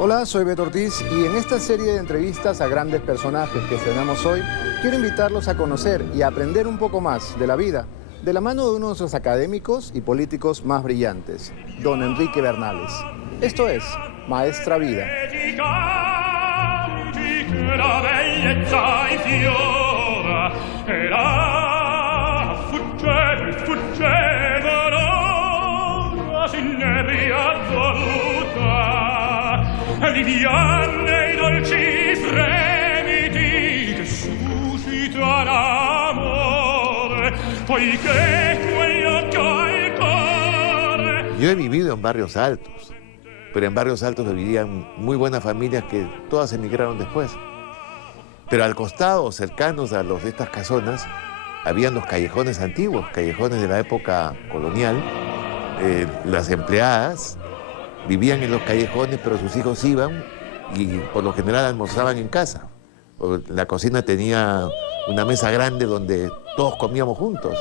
Hola, soy Beto Ortiz y en esta serie de entrevistas a grandes personajes que estrenamos hoy, quiero invitarlos a conocer y a aprender un poco más de la vida, de la mano de uno de nuestros académicos y políticos más brillantes, don Enrique Bernales. Esto es Maestra Vida. Yo he vivido en barrios altos, pero en barrios altos vivían muy buenas familias que todas emigraron después. Pero al costado, cercanos a estas casonas, habían los callejones antiguos, callejones de la época colonial. Las empleadas vivían en los callejones, pero sus hijos iban y por lo general almorzaban en casa. La cocina tenía una mesa grande donde todos comíamos juntos.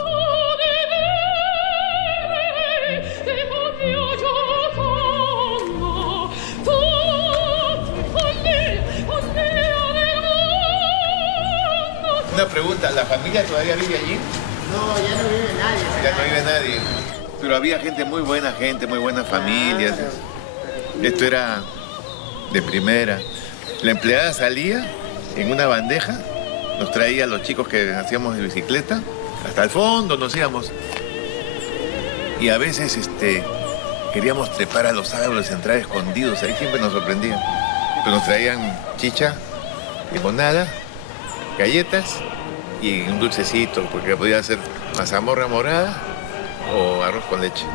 Una pregunta, ¿la familia todavía vive allí? No, ya no vive nadie. Ya no vive nadie. Pero había gente, muy buenas familias. Esto era de primera. La empleada salía en una bandeja, nos traía a los chicos que hacíamos de bicicleta, hasta el fondo nos íbamos. Y a veces queríamos trepar a los árboles, entrar escondidos, ahí siempre nos sorprendían. Pero nos traían chicha, limonada, galletas y un dulcecito, porque podía hacer mazamorra morada o arroz con leche.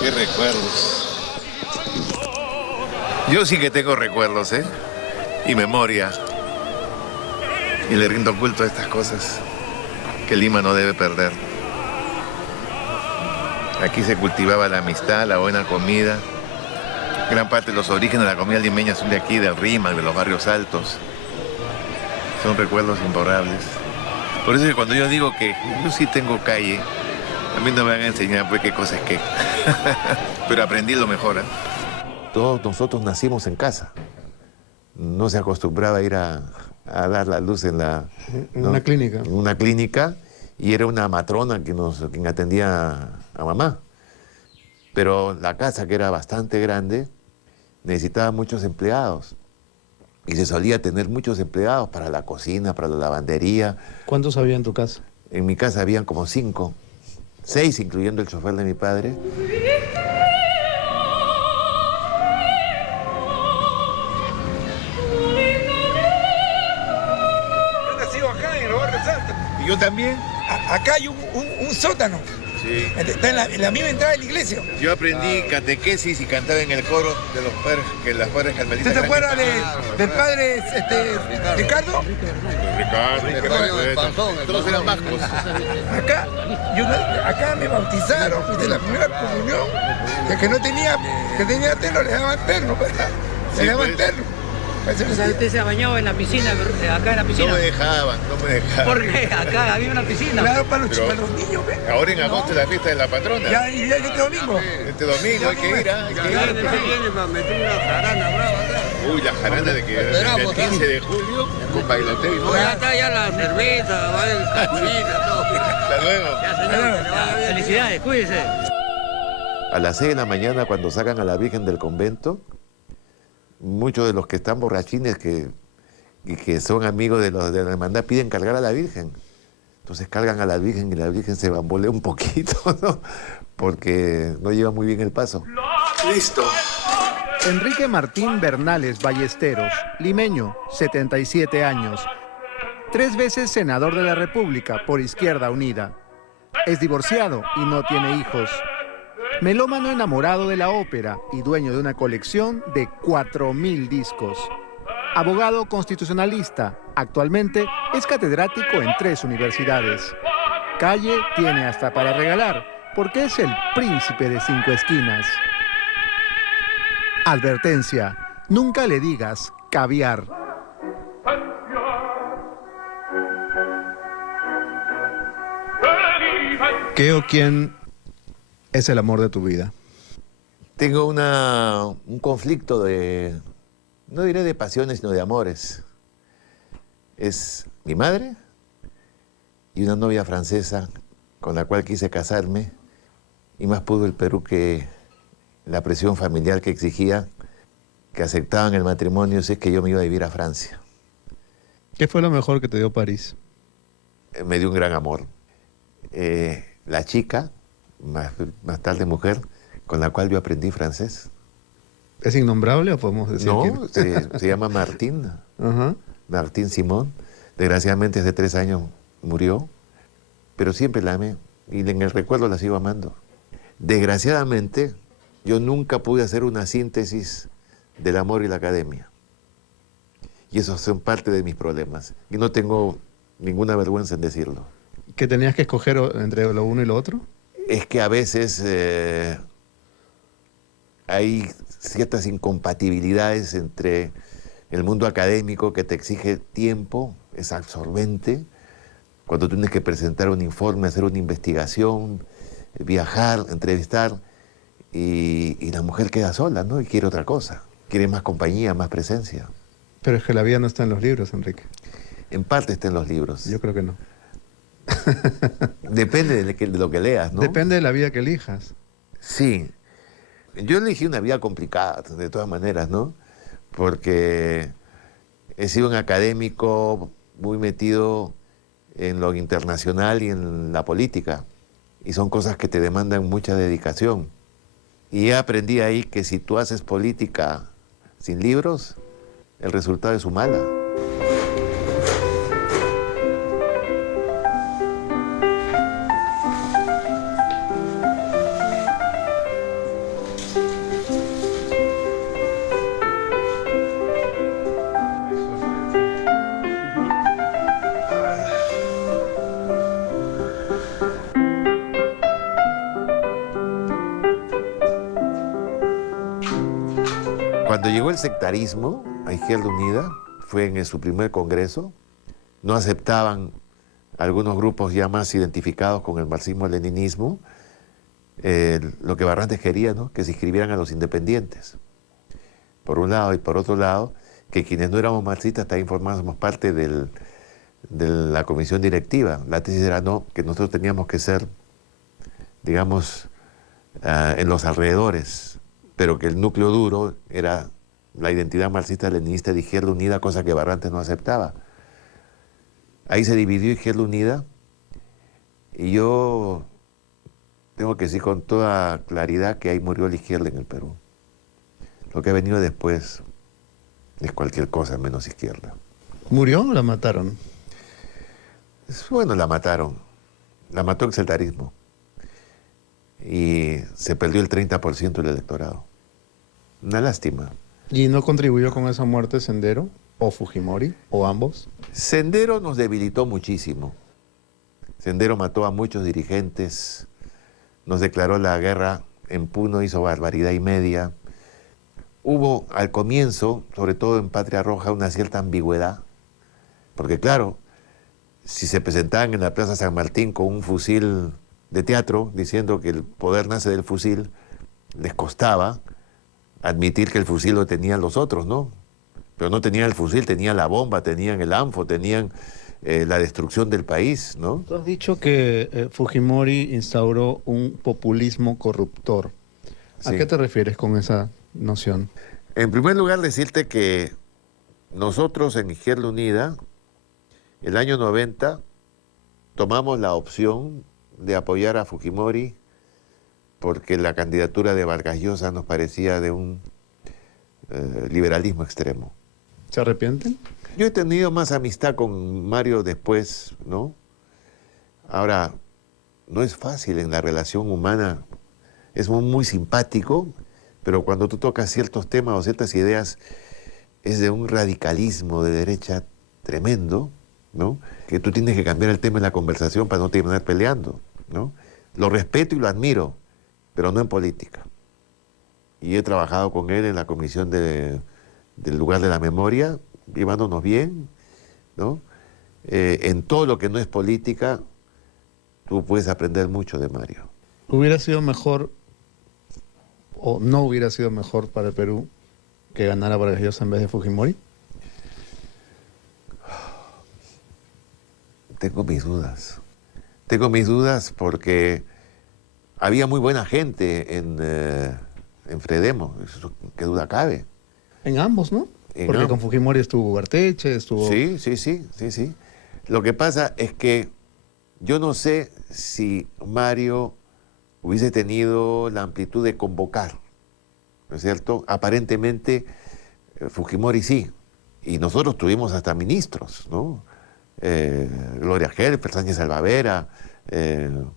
Qué recuerdos. Yo sí que tengo recuerdos, y memoria. Y le rindo culto a estas cosas que Lima no debe perder. Aquí se cultivaba la amistad, la buena comida. Gran parte de los orígenes de la comida limeña son de aquí, del Rímac, de los barrios altos. Son recuerdos imborrables. Por eso es que cuando yo digo que yo sí tengo calle, a mí no me van a enseñar pues qué cosa es qué. Pero aprendí lo mejor. Todos nosotros nacimos en casa. No se acostumbraba a ir a dar la luz en una clínica. En una clínica, y era una matrona quien atendía a mamá. Pero la casa, que era bastante grande, necesitaba muchos empleados. Y se solía tener muchos empleados para la cocina, para la lavandería. ¿Cuántos había en tu casa? En mi casa habían como 5, 6, incluyendo el chofer de mi padre. Yo también. Acá hay un sótano. Sí. Está en la misma entrada de la iglesia. Yo aprendí catequesis y cantaba en el coro de los padres, las padres carmelitas. ¿Usted se acuerda del padre Ricardo? Ricardo, todos eran vascos. Acá me bautizaron, ¿viste? La primera comunión, que tenía terno, le daban terno, ¿verdad? Le daban terno. O sea, usted se ha bañado en la piscina, acá en la piscina. No me dejaban. ¿Por qué? Acá había una piscina. Claro, para los niños, ¿ves? Ahora en agosto es la fiesta de la patrona. Ya este domingo. Este domingo hay que ir, hay que ir. Uy, la jarana de que el 15 de julio con bailoteo y todo. Ya está ya la cerveza, va el cachita, todo. Hasta luego. Ya, señor. Felicidades, cuídese. A las 6 de la mañana, cuando sacan a la Virgen del convento, muchos de los que están borrachines y que son amigos de la hermandad piden cargar a la Virgen. Entonces cargan a la Virgen y la Virgen se bambolea un poquito, ¿no? Porque no lleva muy bien el paso. Listo. Enrique Martín Bernales Ballesteros, limeño, 77 años. 3 veces senador de la República por Izquierda Unida. Es divorciado y no tiene hijos. Melómano enamorado de la ópera y dueño de una colección de 4.000 discos. Abogado constitucionalista, actualmente es catedrático en 3 universidades. Calle tiene hasta para regalar, porque es el príncipe de 5 esquinas. Advertencia, nunca le digas caviar. ¿Qué o quién es el amor de tu vida? Tengo un conflicto de, no diré de pasiones, sino de amores. Es mi madre y una novia francesa con la cual quise casarme, y más pudo el Perú que la presión familiar que exigía que aceptaban el matrimonio si es que yo me iba a vivir a Francia. ¿Qué fue lo mejor que te dio París? Me dio un gran amor. La chica, más tarde mujer, con la cual yo aprendí francés. ¿Es innombrable o podemos decir No, quién? se llama Martín, Ajá. Martín Simón. Desgraciadamente hace 3 años murió, pero siempre la amé y en el recuerdo la sigo amando. Desgraciadamente, yo nunca pude hacer una síntesis del amor y la academia. Y esos son parte de mis problemas. Y no tengo ninguna vergüenza en decirlo. ¿Que tenías que escoger entre lo uno y lo otro? Es que a veces hay ciertas incompatibilidades entre el mundo académico que te exige tiempo, es absorbente, cuando tienes que presentar un informe, hacer una investigación, viajar, entrevistar, y la mujer queda sola, ¿no? Y quiere otra cosa, quiere más compañía, más presencia. Pero es que la vida no está en los libros, Enrique. En parte está en los libros. Yo creo que no. Depende de lo que leas, ¿no? Depende de la vida que elijas. Sí. Yo elegí una vida complicada, de todas maneras, ¿no? Porque he sido un académico muy metido en lo internacional y en la política. Y son cosas que te demandan mucha dedicación. Y aprendí ahí que si tú haces política sin libros, el resultado es humana. Cuando llegó el sectarismo a Izquierda Unida, fue en su primer congreso, no aceptaban algunos grupos ya más identificados con el marxismo-leninismo, lo que Barrantes quería, ¿no? Que se inscribieran a los independientes. Por un lado, y por otro lado, que quienes no éramos marxistas también formáramos parte de la comisión directiva. La tesis era no, que nosotros teníamos que ser, digamos, en los alrededores, pero que el núcleo duro era la identidad marxista-leninista de Izquierda Unida, cosa que Barrantes no aceptaba. Ahí se dividió Izquierda Unida y yo tengo que decir con toda claridad que ahí murió la izquierda en el Perú. Lo que ha venido después es cualquier cosa menos izquierda. ¿Murió o la mataron? Bueno, la mataron. La mató el celtarismo. Y se perdió el 30% del electorado. Una lástima. ¿Y no contribuyó con esa muerte Sendero o Fujimori o ambos? Sendero nos debilitó muchísimo. Sendero mató a muchos dirigentes, nos declaró la guerra en Puno, hizo barbaridad y media. Hubo al comienzo, sobre todo en Patria Roja, una cierta ambigüedad, porque claro, si se presentaban en la Plaza San Martín con un fusil de teatro, diciendo que el poder nace del fusil, les costaba admitir que el fusil lo tenían los otros, ¿no? Pero no tenían el fusil, tenían la bomba, tenían el ANFO, tenían la destrucción del país, ¿no? Tú has dicho que Fujimori instauró un populismo corruptor. ¿A Sí. qué te refieres con esa noción? En primer lugar, decirte que nosotros en Izquierda Unida, el año 90, tomamos la opción de apoyar a Fujimori porque la candidatura de Vargas Llosa nos parecía de un liberalismo extremo. ¿Se arrepienten? Yo he tenido más amistad con Mario después, ¿no? Ahora, no es fácil en la relación humana, es muy simpático, pero cuando tú tocas ciertos temas o ciertas ideas, es de un radicalismo de derecha tremendo, ¿no? Que tú tienes que cambiar el tema en la conversación para no terminar peleando, ¿no? Lo respeto y lo admiro, pero no en política. y he trabajado con él en la comisión del lugar de la memoria, llevándonos bien, ¿no? En todo lo que no es política, tú puedes aprender mucho de Mario. ¿Hubiera sido mejor o no hubiera sido mejor para el Perú que ganara Vargas Llosa en vez de Fujimori? Tengo mis dudas. Tengo mis dudas porque había muy buena gente en Fredemo, eso, qué duda cabe. En ambos, ¿no? Porque con Fujimori estuvo Ugarteche, estuvo... Sí. Lo que pasa es que yo no sé si Mario hubiese tenido la amplitud de convocar, ¿no es cierto? Aparentemente Fujimori sí, y nosotros tuvimos hasta ministros, ¿no? Gloria Helfer, Sánchez Albavera,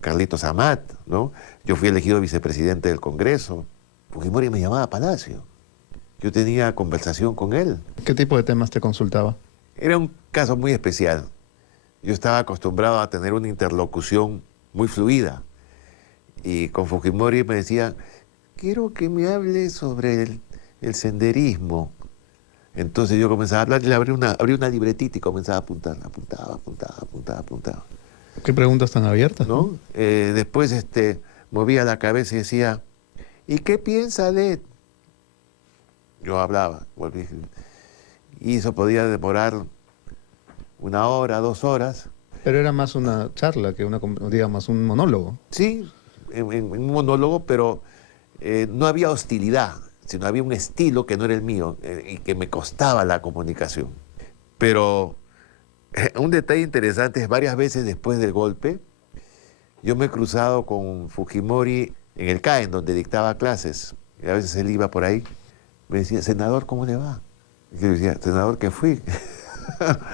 Carlitos Amat, ¿no? Yo fui elegido vicepresidente del Congreso. Fujimori me llamaba a Palacio. Yo tenía conversación con él. ¿Qué tipo de temas te consultaba? Era un caso muy especial. Yo estaba acostumbrado a tener una interlocución muy fluida. Y con Fujimori me decía, quiero que me hable sobre el senderismo. Entonces yo comenzaba a hablar, le abrí una libretita y comenzaba a apuntar. Apuntaba. ¿Qué preguntas tan abiertas? ¿No? Después movía la cabeza y decía, ¿y qué piensa de...? Yo hablaba, y eso podía demorar 1 hora, 2 horas. Pero era más una charla que digamos, un monólogo. Sí, en un monólogo, pero no había hostilidad, sino había un estilo que no era el mío y que me costaba la comunicación. Pero un detalle interesante es varias veces después del golpe, yo me he cruzado con Fujimori en el CAE, donde dictaba clases, y a veces él iba por ahí. Me decía, senador, ¿cómo le va? Y yo decía, senador, ¿qué fui?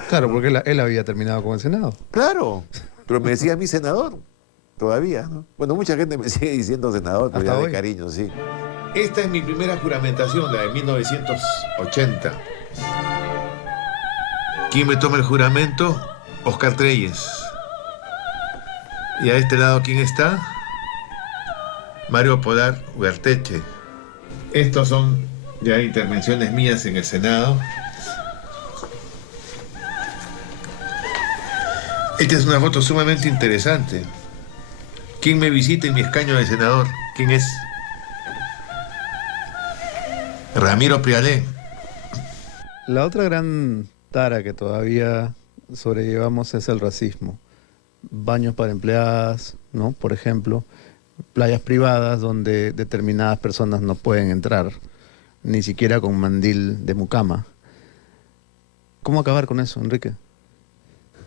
Claro, porque él había terminado con el Senado. Claro, pero me decía a mí senador, todavía, ¿no? Bueno, mucha gente me sigue diciendo senador, pero hasta ya hoy. de cariño, sí. Esta es mi primera juramentación, la de 1980. ¿Quién me toma el juramento? Oscar Treyes. Y a este lado, ¿quién está? Mario Polar Ugarteche. Estos son ya intervenciones mías en el Senado. Esta es una foto sumamente interesante. ¿Quién me visita en mi escaño de senador? ¿Quién es? Ramiro Prialé. La otra gran tara que todavía sobrellevamos es el racismo. Baños para empleadas, ¿no? Por ejemplo, playas privadas donde determinadas personas no pueden entrar, ni siquiera con mandil de mucama. ¿Cómo acabar con eso, Enrique?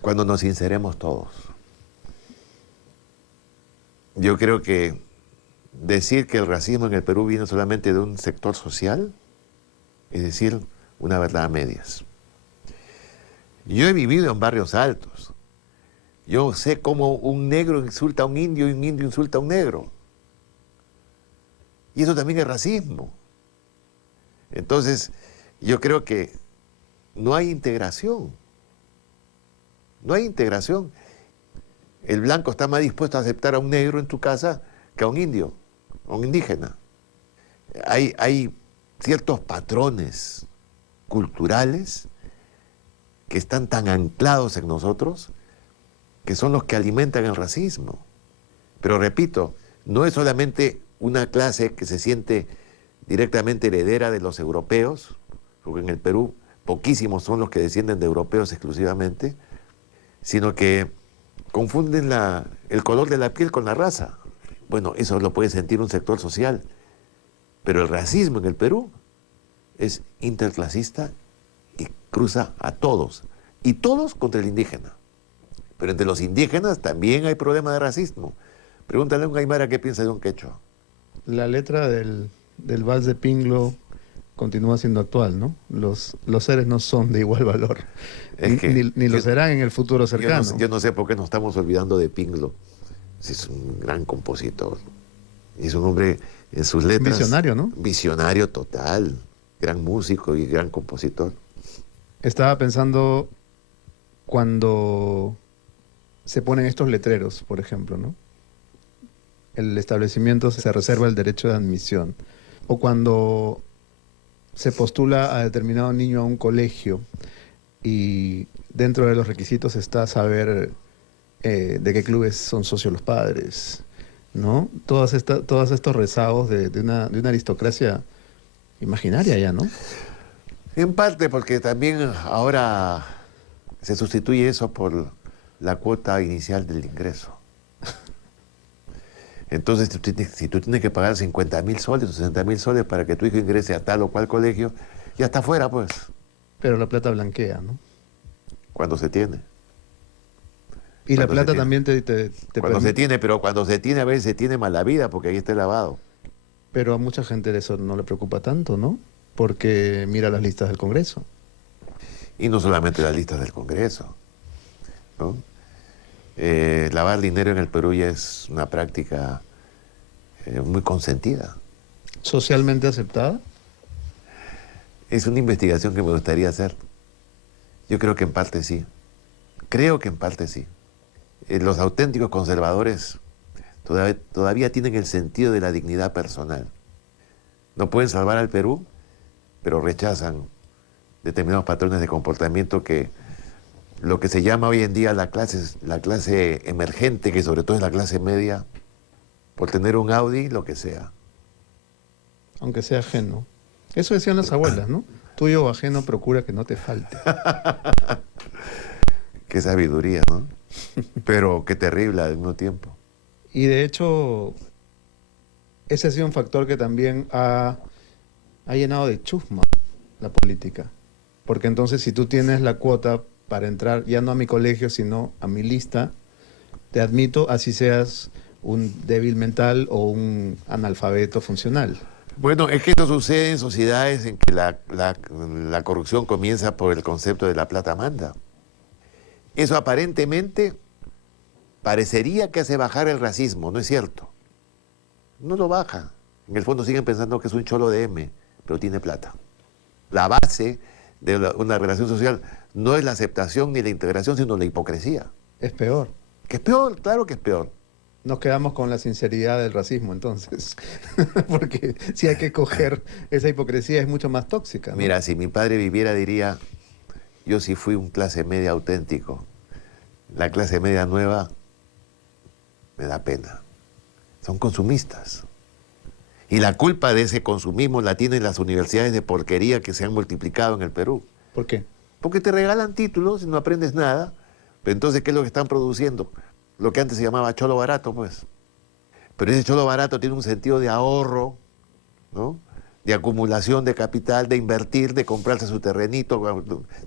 Cuando nos sinceremos todos. Yo creo que decir que el racismo en el Perú viene solamente de un sector social es decir una verdad a medias. Yo he vivido en barrios altos. Yo sé cómo un negro insulta a un indio y un indio insulta a un negro. Y eso también es racismo. Entonces, yo creo que no hay integración. No hay integración. El blanco está más dispuesto a aceptar a un negro en tu casa que a un indio, a un indígena. Hay ciertos patrones culturales que están tan anclados en nosotros que son los que alimentan el racismo. Pero repito, no es solamente una clase que se siente directamente heredera de los europeos, porque en el Perú poquísimos son los que descienden de europeos exclusivamente, sino que confunden el color de la piel con la raza. Bueno, eso lo puede sentir un sector social, pero el racismo en el Perú es interclasista y cruza a todos, y todos contra el indígena. Pero entre los indígenas también hay problema de racismo. Pregúntale a un aymara qué piensa de un quechua. La letra del vals de Pinglo continúa siendo actual, ¿no? Los seres no son de igual valor. Ni lo serán en el futuro cercano. Yo no sé por qué nos estamos olvidando de Pinglo. Es un gran compositor. Es un hombre en sus letras... Visionario, ¿no? Visionario total. Gran músico y gran compositor. Estaba pensando cuando se ponen estos letreros, por ejemplo, ¿no? El establecimiento se reserva el derecho de admisión. o cuando se postula a determinado niño a un colegio y dentro de los requisitos está saber de qué clubes son socios los padres, ¿no? Todos estos rezagos de una aristocracia imaginaria ya, ¿no? En parte porque también ahora se sustituye eso por la cuota inicial del ingreso. Entonces, si tú tienes que pagar 50.000 soles o 60.000 soles para que tu hijo ingrese a tal o cual colegio, ya está fuera, pues, Pero la plata blanquea, ¿no? cuando se tiene. Y la Cuando se plata tiene. también te Cuando se permite- tiene, pero cuando se tiene a veces se tiene mala vida porque ahí está el lavado. Pero a mucha gente eso no le preocupa tanto, ¿no? Porque mira las listas del Congreso. Y no solamente las listas del Congreso, ¿no? Lavar dinero en el Perú ya es una práctica muy consentida. ¿Socialmente aceptada? Es una investigación que me gustaría hacer. Yo creo que en parte sí. Creo que en parte sí. Los auténticos conservadores todavía tienen el sentido de la dignidad personal. No pueden salvar al Perú, pero rechazan determinados patrones de comportamiento que lo que se llama hoy en día la clase emergente, que sobre todo es la clase media, por tener un Audi, lo que sea. Aunque sea ajeno. Eso decían las abuelas, ¿no? Tuyo o ajeno procura que no te falte. Qué sabiduría, ¿no? Pero qué terrible al mismo tiempo. Y de hecho, ese ha sido un factor que también ha llenado de chusma la política. Porque entonces si tú tienes la cuota para entrar ya no a mi colegio, sino a mi lista, te admito así seas un débil mental o un analfabeto funcional. Bueno, es que esto sucede en sociedades en que la corrupción comienza por el concepto de la plata manda. Eso aparentemente parecería que hace bajar el racismo, ¿no es cierto? No lo baja. En el fondo siguen pensando que es un cholo de M, pero tiene plata. La base de una relación social no es la aceptación ni la integración, sino la hipocresía. Es peor. Que es peor, claro que es peor. Nos quedamos con la sinceridad del racismo entonces. Porque si hay que coger esa hipocresía es mucho más tóxica, ¿no? Mira, si mi padre viviera diría, yo sí fui un clase media auténtico. La clase media nueva me da pena. Son consumistas. Y la culpa de ese consumismo la tienen las universidades de porquería que se han multiplicado en el Perú. ¿Por qué? Porque te regalan títulos y no aprendes nada. Pero entonces, ¿qué es lo que están produciendo? Lo que antes se llamaba cholo barato, pues. Pero ese cholo barato tiene un sentido de ahorro, ¿no? De acumulación de capital, de invertir, de comprarse su terrenito,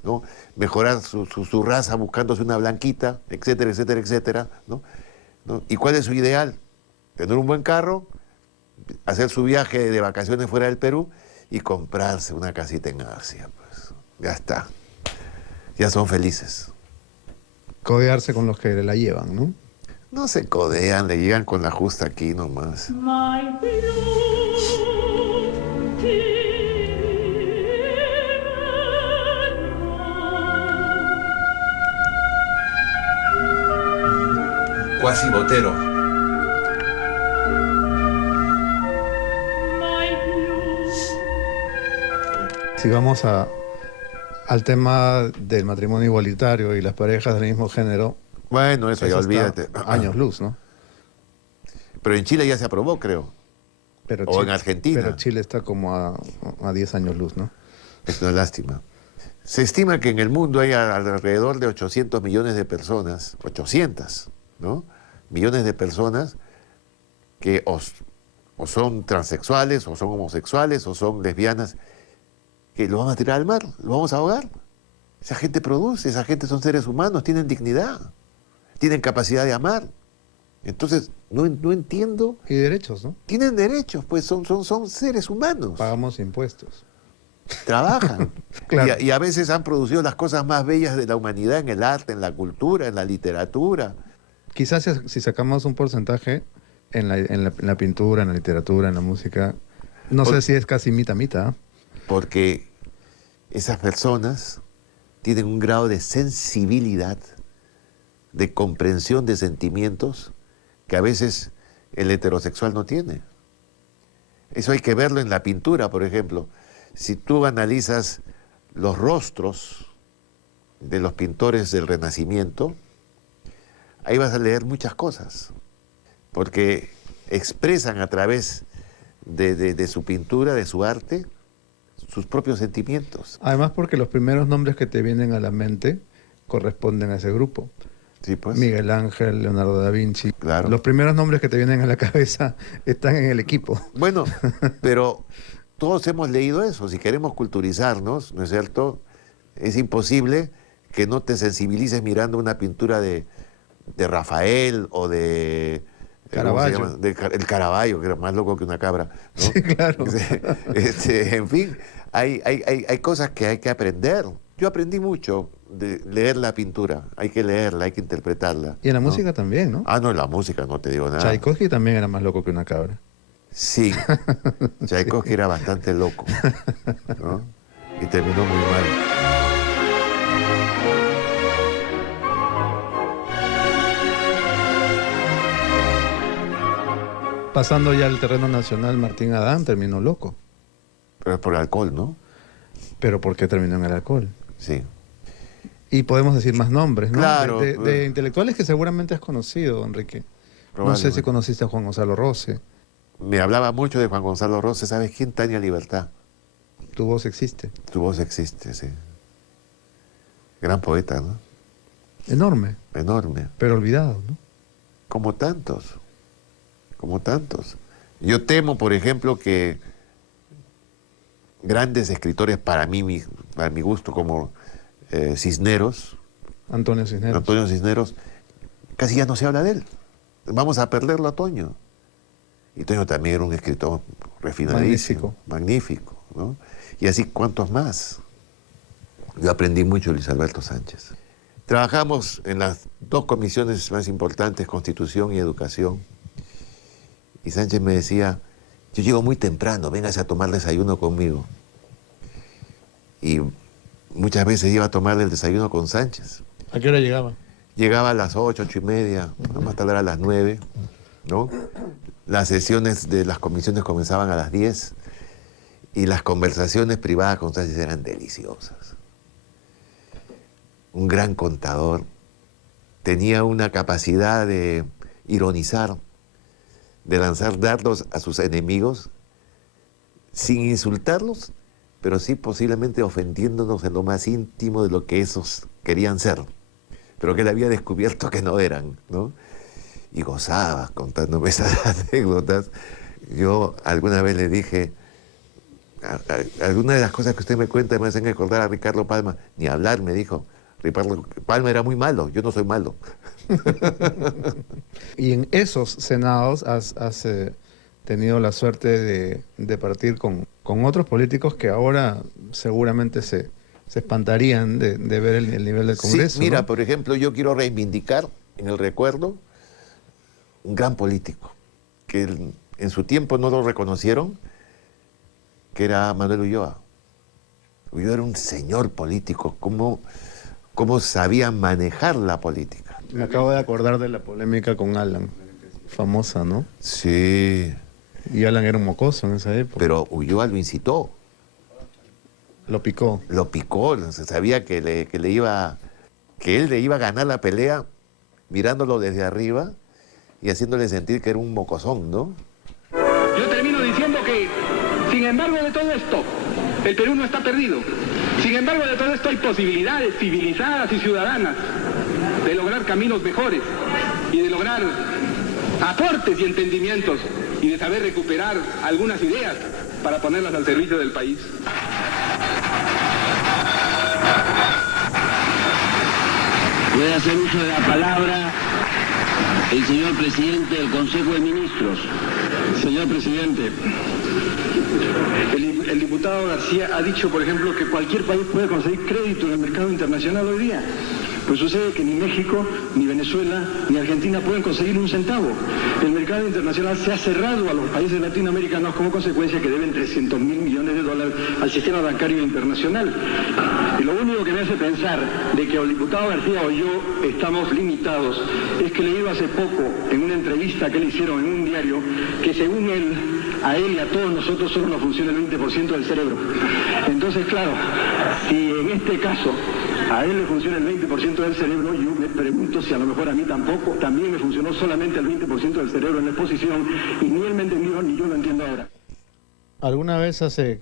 ¿no? Mejorar su raza buscándose una blanquita, etcétera, etcétera, etcétera, ¿no? ¿Y cuál es su ideal? Tener un buen carro, hacer su viaje de vacaciones fuera del Perú y comprarse una casita en Asia, pues. Ya está. Ya son felices. Codearse con los que la llevan, ¿no? No se codean, le llegan con la justa aquí nomás. My Cuasi Botero. Si vamos al tema del matrimonio igualitario y las parejas del mismo género, Bueno, eso ya eso está olvídate. años luz, ¿no? Pero en Chile ya se aprobó, creo. Pero O en Argentina. Pero Chile está como a 10 años luz, ¿no? Es una lástima. Se estima que en el mundo hay alrededor de 800 millones de personas, 800, ¿no? Millones de personas que o son transexuales, o son homosexuales, o son lesbianas, que lo vamos a tirar al mar, lo vamos a ahogar. Esa gente produce, esa gente son seres humanos, tienen dignidad, tienen capacidad de amar. Entonces, no entiendo. Y derechos, ¿no? Tienen derechos, pues son seres humanos. Pagamos impuestos. Trabajan. Claro. Y a veces han producido las cosas más bellas de la humanidad en el arte, en la cultura, en la literatura. Quizás si sacamos un porcentaje en la pintura, en la literatura, en la música, no sé si es casi mitad-mitad. ¿Eh? Porque esas personas tienen un grado de sensibilidad, de comprensión de sentimientos que a veces el heterosexual no tiene. Eso hay que verlo en la pintura, por ejemplo. Si tú analizas los rostros de los pintores del Renacimiento, ahí vas a leer muchas cosas, porque expresan a través de su pintura, de su arte, sus propios sentimientos. Además porque los primeros nombres que te vienen a la mente corresponden a ese grupo. Sí, pues. Miguel Ángel, Leonardo da Vinci. Claro. Los primeros nombres que te vienen a la cabeza están en el equipo. Bueno, pero todos hemos leído eso. Si queremos culturizarnos, ¿no es cierto? Es imposible que no te sensibilices mirando una pintura de Rafael o de... Caravaggio. ¿cómo se llama? El Caravaggio, que era más loco que una cabra, ¿no? Sí, claro. En fin, hay cosas que hay que aprender. Yo aprendí mucho de leer la pintura. Hay que leerla, hay que interpretarla. Y en la ¿no? música también, ¿no? Ah, no, en la música no te digo nada. Tchaikovsky también era más loco que una cabra. Sí, Tchaikovsky era bastante loco, ¿no? Y terminó muy mal. Pasando ya al terreno nacional, Martín Adán terminó loco. Pero es por el alcohol, ¿no? ¿Pero por qué terminó en el alcohol? Sí. Y podemos decir más nombres, ¿no? Claro. De intelectuales que seguramente has conocido, Enrique. No sé si Probablemente. conociste a Juan Gonzalo Rose. Me hablaba mucho de Juan Gonzalo Rose. ¿Sabes quién? Tania Libertad. Tu voz existe. Tu voz existe, sí. Gran poeta, ¿no? Enorme, Enorme. pero olvidado, ¿no? Como tantos. Como tantos. Yo temo, por ejemplo, que grandes escritores para mi gusto, como Cisneros, Antonio Cisneros. Antonio Cisneros, casi ya no se habla de él. Vamos a perderlo a Toño. Y Toño también era un escritor refinadísimo. Magnífico, ¿no? Y así, ¿cuántos más? Yo aprendí mucho de Luis Alberto Sánchez. Trabajamos en las dos comisiones más importantes, Constitución y Educación. Y Sánchez me decía, yo llego muy temprano, véngase a tomar desayuno conmigo. Y muchas veces iba a tomar el desayuno con Sánchez. ¿A qué hora llegaba? Llegaba a las 8, 8:30, a más tardar a las 9, ¿no? Las sesiones de las comisiones comenzaban a las 10 y las conversaciones privadas con Sánchez eran deliciosas. Un gran contador, tenía una capacidad de ironizar, de lanzar dardos a sus enemigos sin insultarlos, pero sí posiblemente ofendiéndonos en lo más íntimo de lo que esos querían ser, pero que él había descubierto que no eran, ¿no? Y gozaba contándome esas anécdotas. Yo alguna vez le dije, algunas de las cosas que usted me cuenta me hacen recordar a Ricardo Palma. Ni hablar, me dijo. Ricardo Palma era muy malo, yo no soy malo. Y en esos senados has tenido la suerte de partir con otros políticos que ahora seguramente se espantarían de ver el nivel del Congreso. Sí, mira, ¿no? por ejemplo, yo quiero reivindicar en el recuerdo un gran político, que en su tiempo no lo reconocieron, que era Manuel Ulloa. Ulloa era un señor político, cómo sabía manejar la política. Me acabo de acordar de la polémica con Alan, famosa, ¿no? Sí, Y Alan era un mocoso en esa época. pero Ulloa lo incitó, Lo picó. lo picó, se sabía que él le iba a ganar la pelea mirándolo desde arriba y haciéndole sentir que era un mocosón, ¿no? Yo termino diciendo que, sin embargo de todo esto, el Perú no está perdido. Sin embargo de todo esto hay posibilidades civilizadas y ciudadanas de lograr caminos mejores y de lograr aportes y entendimientos y de saber recuperar algunas ideas para ponerlas al servicio del país. Puede hacer uso de la palabra el señor presidente del Consejo de Ministros. Señor presidente, el diputado García ha dicho, por ejemplo, que cualquier país puede conseguir crédito en el mercado internacional hoy día. Pues sucede que ni México, ni Venezuela, ni Argentina pueden conseguir un centavo. El mercado internacional se ha cerrado a los países latinoamericanos como consecuencia que deben 300.000 millones de dólares al sistema bancario internacional. Y lo único que me hace pensar de que el diputado García o yo estamos limitados es que leí hace poco en una entrevista que le hicieron en un diario que según él a él y a todos nosotros solo nos funciona el 20% del cerebro. Entonces, claro, si en este caso a él le funciona el 20% del cerebro, yo me pregunto si a lo mejor a mí también me funcionó solamente el 20% del cerebro en la exposición, y ni él me entendió ni yo lo entiendo ahora. Alguna vez hace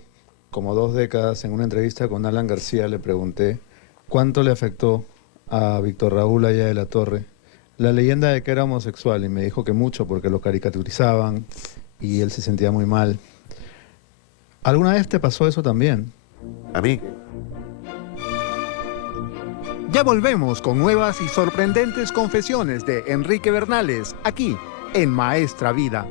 como 2 décadas, en una entrevista con Alan García, le pregunté cuánto le afectó a Víctor Raúl Haya de la Torre la leyenda de que era homosexual, y me dijo que mucho porque lo caricaturizaban y él se sentía muy mal. ¿Alguna vez te pasó eso también? A mí. Ya volvemos con nuevas y sorprendentes confesiones de Enrique Bernales, aquí en Maestra Vida.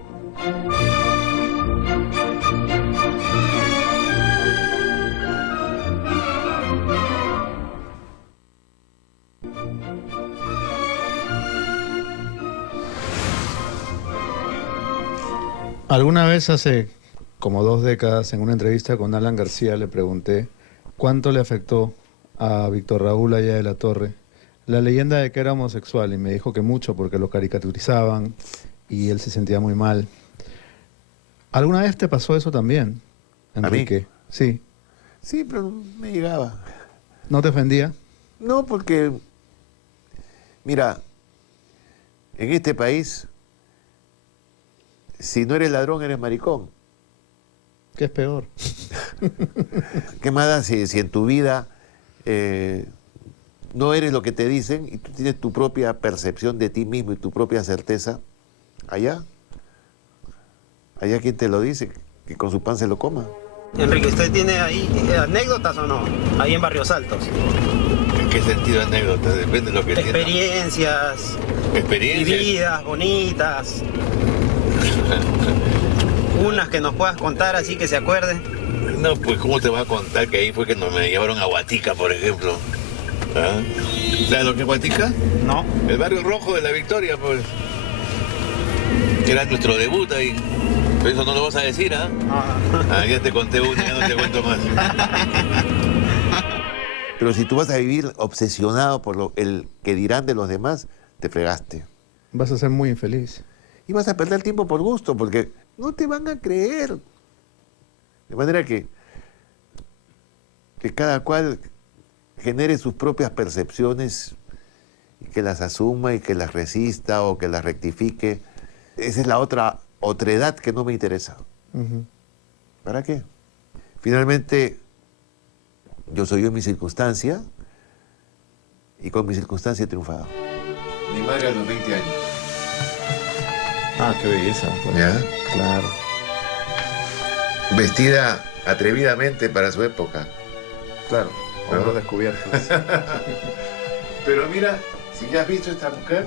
Alguna vez hace como 2 décadas, en una entrevista con Alan García, le pregunté cuánto le afectó a Víctor Raúl Haya de la Torre la leyenda de que era homosexual, y me dijo que mucho porque lo caricaturizaban y él se sentía muy mal. ¿Alguna vez te pasó eso también, Enrique? ¿A mí? Sí. Sí, pero me llegaba. ¿No te ofendía? No, porque, mira, en este país, si no eres ladrón, eres maricón. ¿Qué es peor? ¿Qué más da si en tu vida no eres lo que te dicen y tú tienes tu propia percepción de ti mismo y tu propia certeza? Allá quien te lo dice, que con su pan se lo coma. Enrique, ¿usted tiene ahí anécdotas o no? Ahí en Barrios Altos. ¿En qué sentido anécdotas? Depende de lo que entiendas. Experiencias. ¿Experiencias? Vividas, bonitas. Unas que nos puedas contar así que se acuerde. No, pues ¿cómo te voy a contar que ahí fue que me llevaron a Guatica, por ejemplo? ¿Ah? ¿Sabes lo que es Guatica? No. El barrio rojo de La Victoria, pues. Era nuestro debut ahí. Pero eso no lo vas a decir, ¿ah? Ah, ya te conté una, ya no te cuento más. Pero si tú vas a vivir obsesionado por el que dirán de los demás, te fregaste. Vas a ser muy infeliz. Y vas a perder el tiempo por gusto, porque no te van a creer. De manera que cada cual genere sus propias percepciones y que las asuma y que las resista o que las rectifique. Esa es la otredad que no me interesa. ¿Para qué? Finalmente, yo soy yo en mi circunstancia y con mi circunstancia he triunfado. Mi madre a los 20 años. Ah, qué belleza. Pues. ¿Ya? Claro. Vestida atrevidamente para su época. Claro, hombros descubiertos. Pero mira, si ya has visto esta mujer,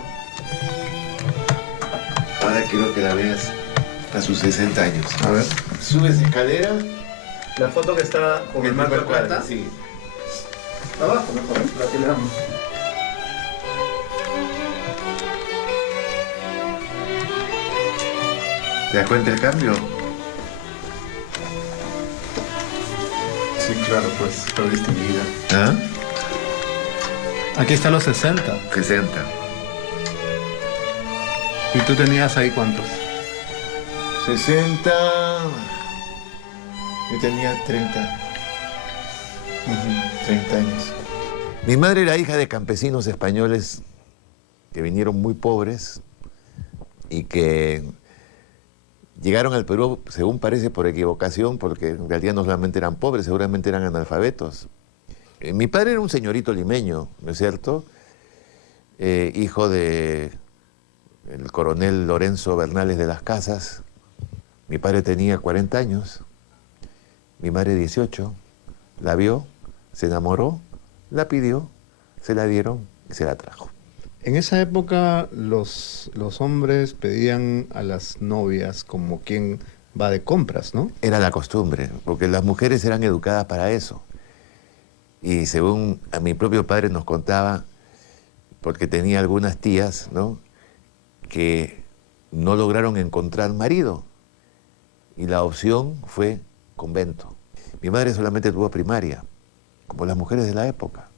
ahora quiero que la veas a sus 60 años. A ver. Subes escaleras. La foto que está con el marco de plata. Sí. Abajo, mejor. La que le damos. ¿Te das cuenta el cambio? Sí, claro, pues, pero distinguida. ¿Ah? Aquí están los 60. 60. ¿Y tú tenías ahí cuántos? 60. Yo tenía 30. 30 años. Mi madre era hija de campesinos españoles que vinieron muy pobres y que llegaron al Perú, según parece, por equivocación, porque en realidad no solamente eran pobres, seguramente eran analfabetos. Mi padre era un señorito limeño, ¿no es cierto? Hijo de el coronel Lorenzo Bernales de las Casas. Mi padre tenía 40 años, mi madre 18. La vio, se enamoró, la pidió, se la dieron y se la trajo. En esa época los hombres pedían a las novias como quien va de compras, ¿no? Era la costumbre, porque las mujeres eran educadas para eso. Y según a mi propio padre nos contaba, porque tenía algunas tías, ¿no?, que no lograron encontrar marido. Y la opción fue convento. Mi madre solamente tuvo primaria, como las mujeres de la época.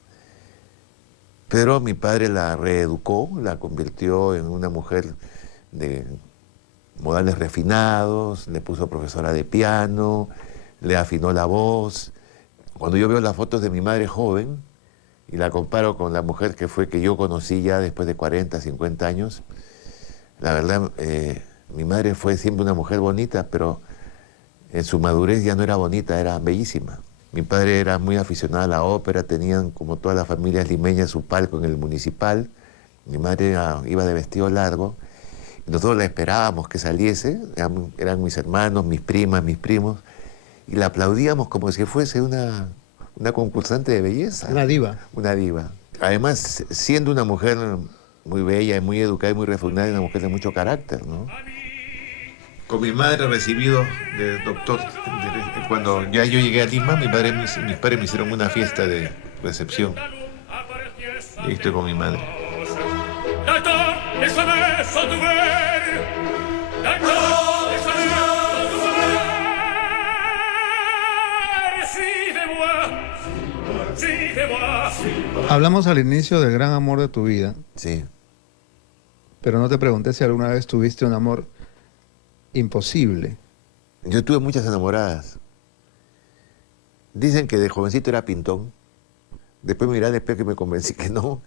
Pero mi padre la reeducó, la convirtió en una mujer de modales refinados, le puso profesora de piano, le afinó la voz. Cuando yo veo las fotos de mi madre joven y la comparo con la mujer que yo conocí ya después de 40, 50 años, la verdad, mi madre fue siempre una mujer bonita, pero en su madurez ya no era bonita, era bellísima. Mi padre era muy aficionado a la ópera, tenían como todas las familias limeñas su palco en el municipal. Mi madre iba de vestido largo y nosotros la esperábamos que saliese, eran mis hermanos, mis primas, mis primos, y la aplaudíamos como si fuese una concursante de belleza. Una diva. Una diva. Además, siendo una mujer muy bella, muy educada y muy refinada, una mujer de mucho carácter, ¿no? Con mi madre recibido de doctor, cuando ya yo llegué a Lima, mis padres me hicieron una fiesta de recepción. Y ahí estoy con mi madre. Hablamos al inicio del gran amor de tu vida, Sí. pero no te pregunté si alguna vez tuviste un amor imposible. Yo tuve muchas enamoradas. Dicen que de jovencito era pintón. Después me miré al espejo y me convencí que no.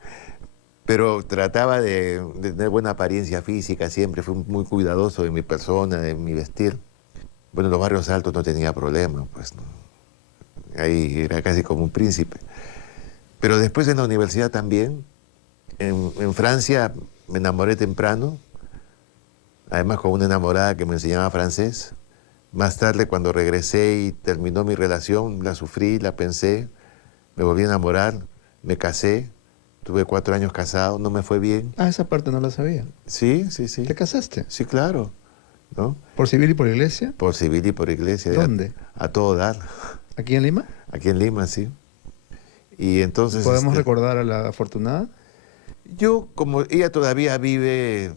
Pero trataba de tener buena apariencia física siempre. Fui muy cuidadoso de mi persona, de mi vestir. Bueno, en los barrios altos no tenía problema, pues. Ahí era casi como un príncipe. Pero después en la universidad también. En Francia me enamoré temprano. Además con una enamorada que me enseñaba francés. Más tarde, cuando regresé y terminó mi relación, la sufrí, la pensé, me volví a enamorar, me casé, tuve 4 años casado, no me fue bien. Ah, esa parte no la sabía. Sí. ¿Te casaste? Sí, claro. ¿No? ¿Por civil y por iglesia? Por civil y por iglesia. ¿Dónde? A todo dar. ¿Aquí en Lima? Aquí en Lima, sí. Y entonces... ¿Podemos recordar a la afortunada? Yo, como ella todavía vive...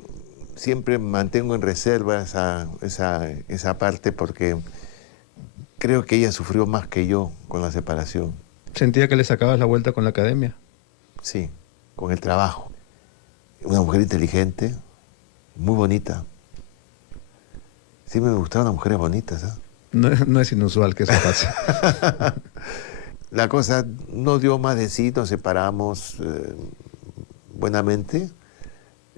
Siempre mantengo en reserva esa parte porque creo que ella sufrió más que yo con la separación. ¿Sentía que le sacabas la vuelta con la academia? Sí, con el trabajo. Una mujer inteligente, muy bonita. Sí me gustaban las mujeres bonitas, ¿eh? No es inusual que eso pase. La cosa no dio más de sí, nos separamos buenamente.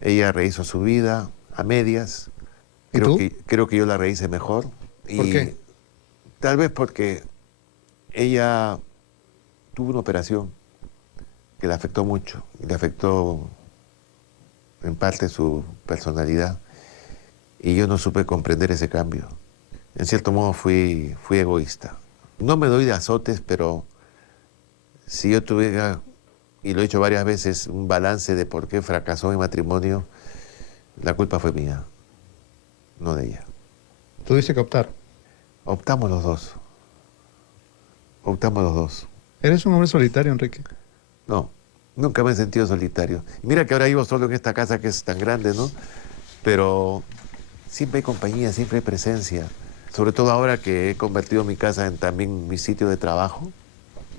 Ella rehizo su vida a medias. ¿Y tú? Creo que yo la rehice mejor. ¿Por qué? Tal vez porque ella tuvo una operación que le afectó mucho. Y le afectó en parte su personalidad. Y yo no supe comprender ese cambio. En cierto modo fui egoísta. No me doy de azotes, pero si yo tuviera... y lo he hecho varias veces, un balance de por qué fracasó mi matrimonio, la culpa fue mía, no de ella. Tuviste que optar. Optamos los dos. Optamos los dos. ¿Eres un hombre solitario, Enrique? No, nunca me he sentido solitario. Y mira que ahora vivo solo en esta casa que es tan grande, ¿no? Pero siempre hay compañía, siempre hay presencia. Sobre todo ahora que he convertido mi casa en también mi sitio de trabajo.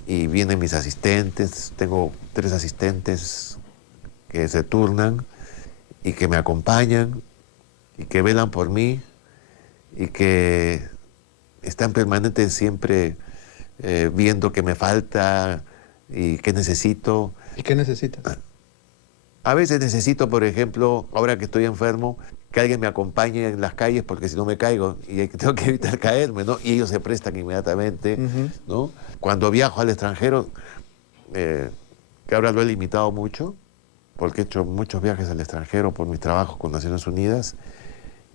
Y vienen mis asistentes, tengo 3 asistentes que se turnan y que me acompañan y que velan por mí y que están permanentes siempre viendo qué me falta y qué necesito. ¿Y qué necesitas? A veces necesito, por ejemplo, ahora que estoy enfermo, que alguien me acompañe en las calles porque si no me caigo y tengo que evitar caerme, ¿no? Y ellos se prestan inmediatamente, ¿no? Cuando viajo al extranjero, que ahora lo he limitado mucho, porque he hecho muchos viajes al extranjero por mis trabajos con Naciones Unidas,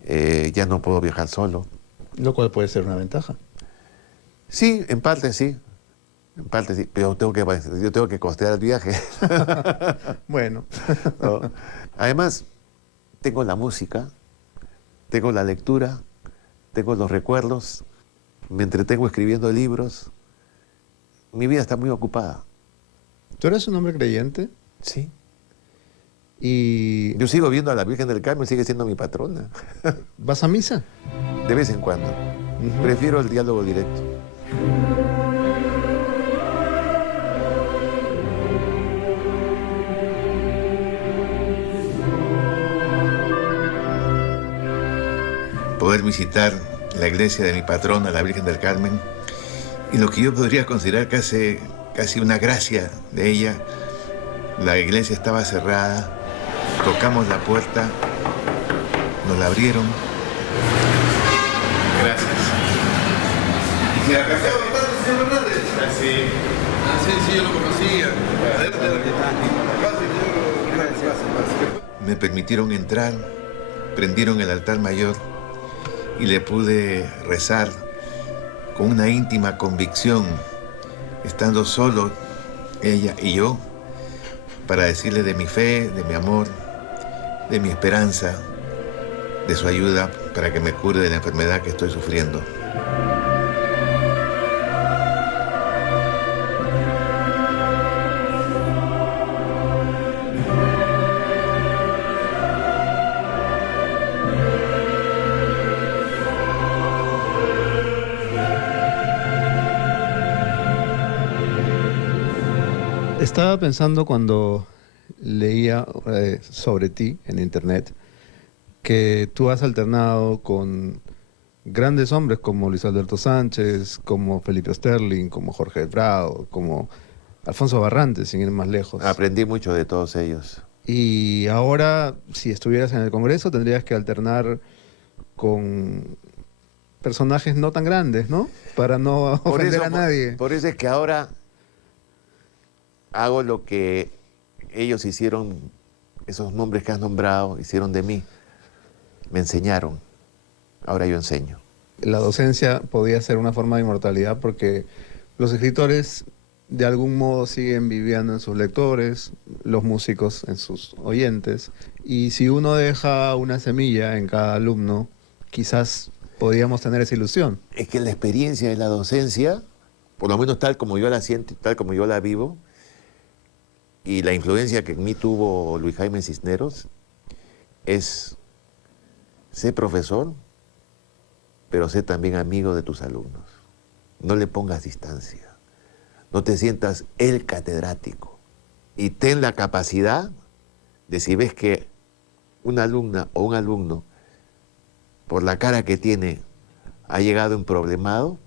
ya no puedo viajar solo. Lo cual puede ser una ventaja. Sí, en parte sí. En parte sí, pero yo tengo que costear el viaje. Bueno. ¿No? Además, tengo la música, tengo la lectura, tengo los recuerdos, me entretengo escribiendo libros. Mi vida está muy ocupada. ¿Tú eres un hombre creyente? Sí. Y... Yo sigo viendo a la Virgen del Carmen, sigue siendo mi patrona. ¿Vas a misa? De vez en cuando. Prefiero el diálogo directo. poder visitar la iglesia de mi patrona, la Virgen del Carmen, y lo que yo podría considerar casi una gracia de ella. La iglesia estaba cerrada, tocamos la puerta, nos la abrieron. Gracias. ¿Y se ha casado mi padre, señor Hernández? Sí, yo lo conocía. Me permitieron entrar, prendieron el altar mayor y le pude rezar con una íntima convicción, estando solo ella y yo, para decirle de mi fe, de mi amor, de mi esperanza, de su ayuda para que me cure de la enfermedad que estoy sufriendo. Estaba pensando cuando leía sobre ti en internet que tú has alternado con grandes hombres como Luis Alberto Sánchez, como Felipe Sterling, como Jorge Bravo, como Alfonso Barrantes, sin ir más lejos. Aprendí mucho de todos ellos. Y ahora, si estuvieras en el Congreso, tendrías que alternar con personajes no tan grandes, ¿no? Para no ofender a nadie. Por eso es que ahora hago lo que ellos hicieron, esos nombres que has nombrado, hicieron de mí. Me enseñaron. Ahora yo enseño. La docencia podía ser una forma de inmortalidad porque los escritores de algún modo siguen viviendo en sus lectores, los músicos en sus oyentes, y si uno deja una semilla en cada alumno, quizás podríamos tener esa ilusión. Es que la experiencia de la docencia, por lo menos tal como yo la siento y tal como yo la vivo, y la influencia que en mí tuvo Luis Jaime Cisneros, es ser profesor, pero sé también amigo de tus alumnos. No le pongas distancia. No te sientas el catedrático. Y ten la capacidad de, si ves que una alumna o un alumno, por la cara que tiene, ha llegado en problemado,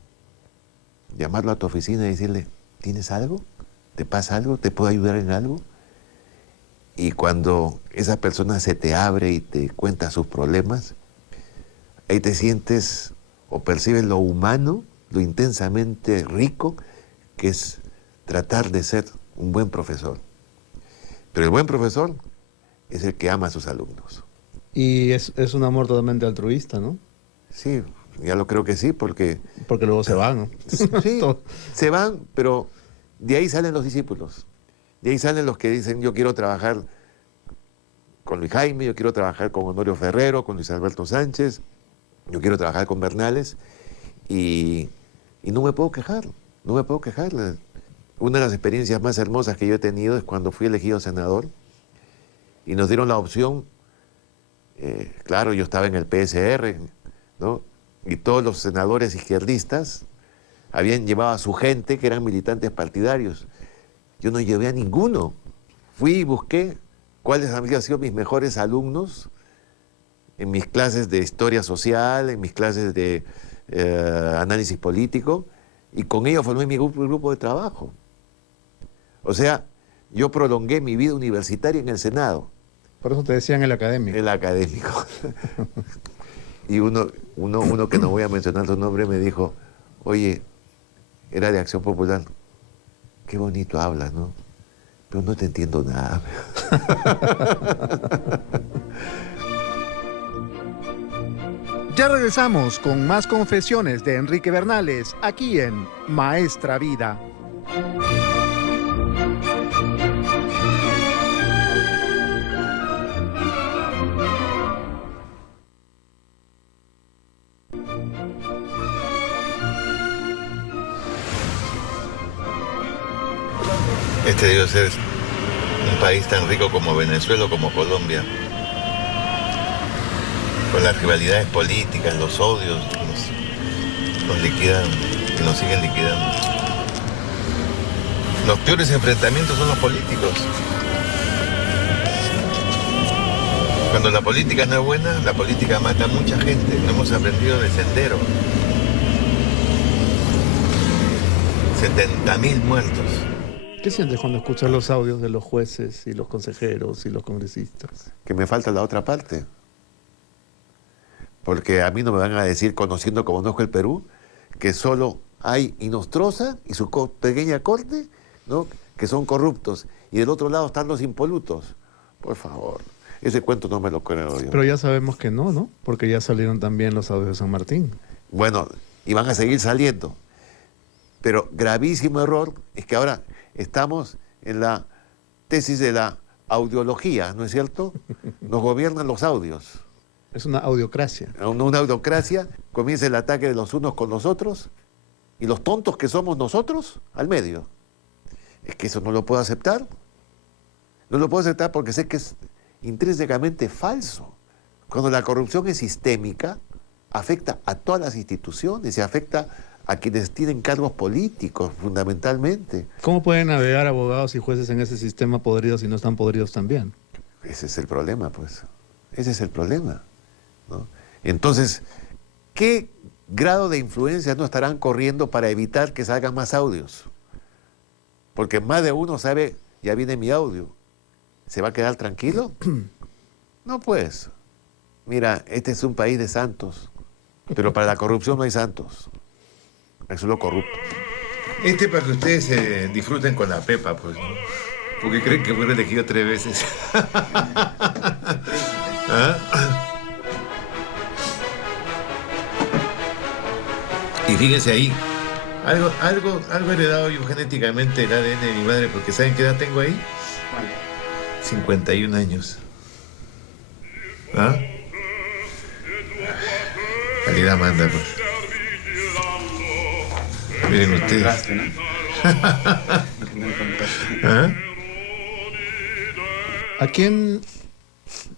llamarlo a tu oficina y decirle, ¿tienes algo? ¿Te pasa algo? ¿Te puedo ayudar en algo? Y cuando esa persona se te abre y te cuenta sus problemas, ahí te sientes o percibes lo humano, lo intensamente rico que es tratar de ser un buen profesor. Pero el buen profesor es el que ama a sus alumnos. Y es un amor totalmente altruista, ¿no? Sí, ya lo creo que sí, porque luego se van, ¿no? Sí, se van, pero de ahí salen los discípulos. De ahí salen los que dicen, yo quiero trabajar con Luis Jaime, yo quiero trabajar con Honorio Ferrero, con Luis Alberto Sánchez, yo quiero trabajar con Bernales, y no me puedo quejar, no me puedo quejar. Una de las experiencias más hermosas que yo he tenido es cuando fui elegido senador y nos dieron la opción, claro, yo estaba en el PSR, ¿no? Y todos los senadores izquierdistas habían llevado a su gente, que eran militantes partidarios. Yo no llevé a ninguno. Fui y busqué cuáles habían sido mis mejores alumnos en mis clases de historia social, en mis clases de análisis político, y con ellos formé mi grupo de trabajo. O sea, yo prolongué mi vida universitaria en el Senado. Por eso te decían el académico. El académico. Y uno que no voy a mencionar su nombre me dijo, oye, era de Acción Popular, qué bonito hablas, ¿no? Pero no te entiendo nada. Ya regresamos con más confesiones de Enrique Bernales, aquí en Maestra Vida. Este debió ser un país tan rico como Venezuela o como Colombia. Con las rivalidades políticas, los odios, nos liquidan y nos siguen liquidando. Los peores enfrentamientos son los políticos. Cuando la política no es buena, la política mata a mucha gente. No hemos aprendido de Sendero. 70.000 muertos. ¿Qué sientes cuando escuchas los audios de los jueces y los consejeros y los congresistas? Que me falta la otra parte. Porque a mí no me van a decir, conociendo como conozco el Perú, que solo hay Inostroza y su pequeña corte, ¿no?, que son corruptos. Y del otro lado están los impolutos. Por favor, ese cuento no me lo creo yo. Pero ya sabemos que no, ¿no? Porque ya salieron también los audios de San Martín. Bueno, y van a seguir saliendo. Pero gravísimo error es que ahora estamos en la tesis de la audiología, ¿no es cierto? Nos gobiernan los audios. Es una audiocracia. Una audiocracia, comienza el ataque de los unos con los otros y los tontos que somos nosotros al medio. Es que eso no lo puedo aceptar. No lo puedo aceptar porque sé que es intrínsecamente falso. Cuando la corrupción es sistémica, afecta a todas las instituciones y afecta a quienes tienen cargos políticos, fundamentalmente. ¿Cómo pueden navegar abogados y jueces en ese sistema podrido si no están podridos también? Ese es el problema, pues. Ese es el problema, ¿no? Entonces, ¿qué grado de influencia no estarán corriendo para evitar que salgan más audios? Porque más de uno sabe, ya viene mi audio. ¿Se va a quedar tranquilo? No, pues. Mira, este es un país de santos, pero para la corrupción no hay santos. Es solo corrupto. Para que ustedes disfruten con la Pepa, pues, ¿no? Porque creen que fue elegido 3 veces. ¿Ah? Y fíjense ahí, algo heredado yo genéticamente del ADN de mi madre, porque ¿saben qué edad tengo ahí? 51 años. ¿Ah? Calidad manda, pues. Miren ustedes. ¿Ah? ¿A quién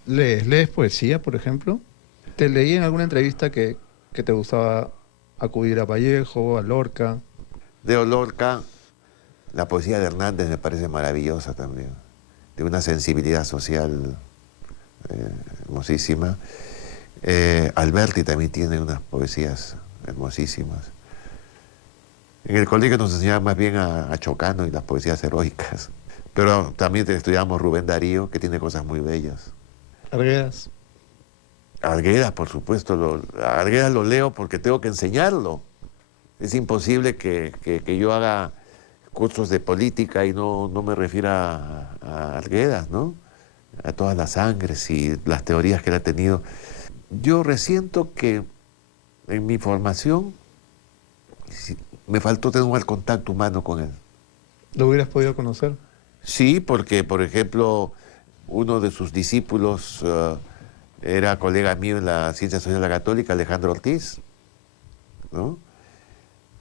lees? ¿Lees poesía, por ejemplo? Te leí en alguna entrevista que te gustaba acudir a Vallejo, a Lorca. De Lorca, la poesía de Hernández me parece maravillosa también, de una sensibilidad social hermosísima. Alberti también tiene unas poesías hermosísimas. En el colegio nos enseñaban más bien a Chocano y las poesías heroicas. Pero también estudiamos Rubén Darío, que tiene cosas muy bellas. Arguedas. Arguedas, por supuesto. Arguedas lo leo porque tengo que enseñarlo. Es imposible que yo haga cursos de política y no me refiera a Arguedas, ¿no? A todas las sangres y las teorías que él ha tenido. Yo resiento que en mi formación me faltó tener un contacto humano con él. ¿Lo hubieras podido conocer? Sí, porque, por ejemplo, uno de sus discípulos era colega mío en la Ciencia Social de la Católica, Alejandro Ortiz, ¿no?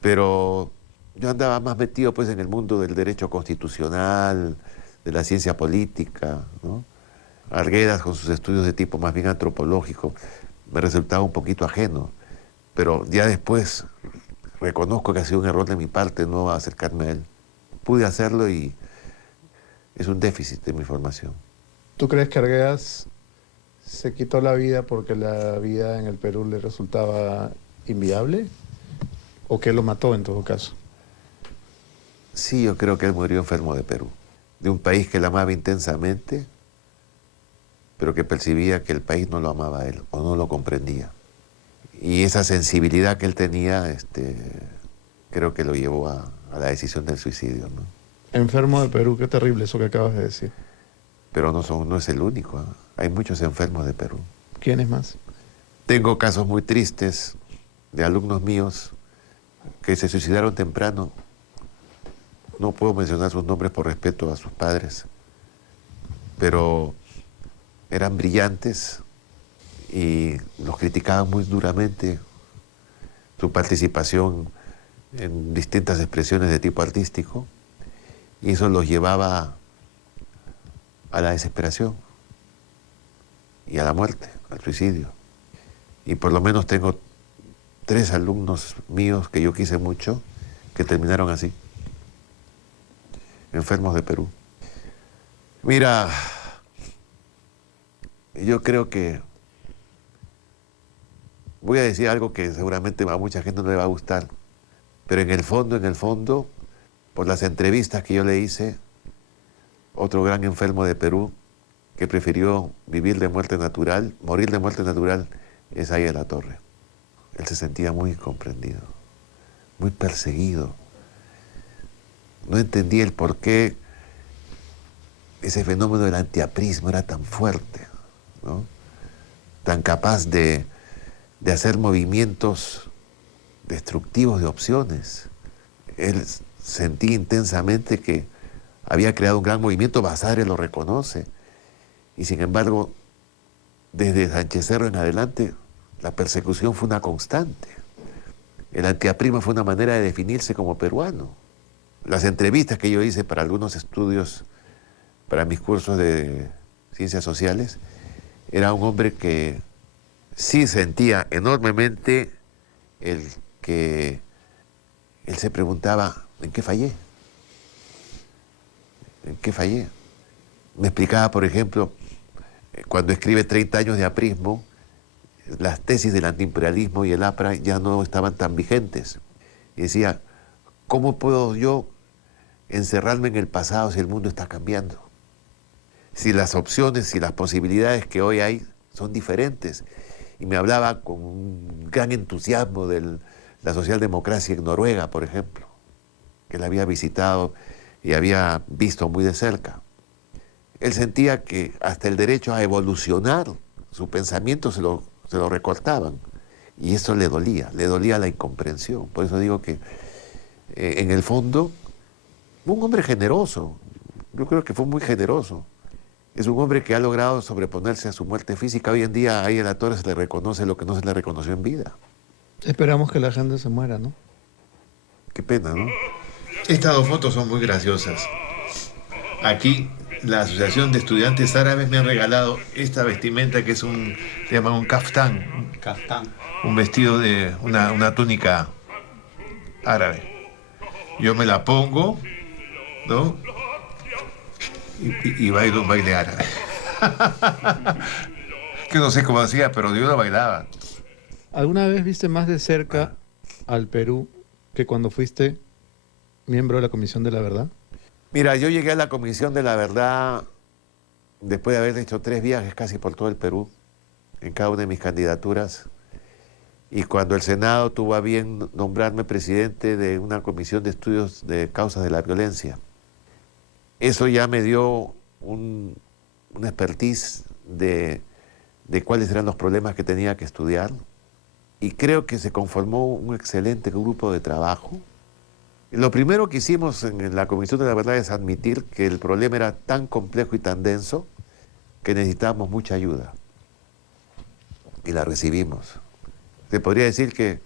Pero yo andaba más metido pues en el mundo del derecho constitucional, de la ciencia política, ¿no? Arguedas, con sus estudios de tipo más bien antropológico, me resultaba un poquito ajeno, pero ya después reconozco que ha sido un error de mi parte no acercarme a él. Pude hacerlo y es un déficit de mi formación. ¿Tú crees que Arguedas se quitó la vida porque la vida en el Perú le resultaba inviable? ¿O que lo mató en todo caso? Sí, yo creo que él murió enfermo de Perú, de un país que él amaba intensamente, pero que percibía que el país no lo amaba a él o no lo comprendía. Y esa sensibilidad que él tenía, creo que lo llevó a la decisión del suicidio, ¿no? Enfermo de Perú, qué terrible eso que acabas de decir. Pero no es el único, ¿eh? Hay muchos enfermos de Perú. ¿Quiénes más? Tengo casos muy tristes de alumnos míos que se suicidaron temprano. No puedo mencionar sus nombres por respeto a sus padres, pero eran brillantes y los criticaban muy duramente su participación en distintas expresiones de tipo artístico, y eso los llevaba a la desesperación y a la muerte, al suicidio. Y por lo menos tengo 3 alumnos míos que yo quise mucho que terminaron así, enfermos de Perú. Mira, yo creo que voy a decir algo que seguramente a mucha gente no le va a gustar, pero en el fondo, por las entrevistas que yo le hice, otro gran enfermo de Perú que prefirió vivir de muerte natural, morir de muerte natural, es ahí de la Torre. Él se sentía muy incomprendido, muy perseguido. No entendía el por qué ese fenómeno del antiaprismo era tan fuerte, ¿no? Tan capaz de hacer movimientos destructivos de opciones. Él sentía intensamente que había creado un gran movimiento, Basadre lo reconoce, y sin embargo, desde Sánchez Cerro en adelante, la persecución fue una constante. El antiaprismo fue una manera de definirse como peruano. Las entrevistas que yo hice para algunos estudios, para mis cursos de ciencias sociales, era un hombre que sí sentía enormemente el que él se preguntaba, ¿en qué fallé? ¿En qué fallé? Me explicaba, por ejemplo, cuando escribe 30 años de aprismo, las tesis del antiimperialismo y el APRA ya no estaban tan vigentes. Y decía, ¿cómo puedo yo encerrarme en el pasado si el mundo está cambiando? Si las opciones, si las posibilidades que hoy hay son diferentes. Y me hablaba con un gran entusiasmo de la socialdemocracia en Noruega, por ejemplo, que la había visitado y había visto muy de cerca. Él sentía que hasta el derecho a evolucionar, su pensamiento se lo recortaban. Y eso le dolía la incomprensión. Por eso digo que en el fondo, un hombre generoso, yo creo que fue muy generoso. Es un hombre que ha logrado sobreponerse a su muerte física. Hoy en día ahí en la Torre se le reconoce lo que no se le reconoció en vida. Esperamos que la gente se muera, ¿no? Qué pena, ¿no? Estas dos fotos son muy graciosas. Aquí la Asociación de Estudiantes Árabes me ha regalado esta vestimenta que es se llama un kaftán. Un vestido de una túnica árabe. Yo me la pongo, ¿no? Y bailo un baile árabe. Que no sé cómo hacía, pero yo lo bailaba. ¿Alguna vez viste más de cerca al Perú que cuando fuiste miembro de la Comisión de la Verdad? Mira, yo llegué a la Comisión de la Verdad después de haber hecho 3 viajes casi por todo el Perú, en cada una de mis candidaturas. Y cuando el Senado tuvo a bien nombrarme presidente de una comisión de estudios de causas de la violencia, eso ya me dio una expertise de cuáles eran los problemas que tenía que estudiar. Y creo que se conformó un excelente grupo de trabajo. Y lo primero que hicimos en la Comisión de la Verdad es admitir que el problema era tan complejo y tan denso que necesitábamos mucha ayuda. Y la recibimos. Se podría decir que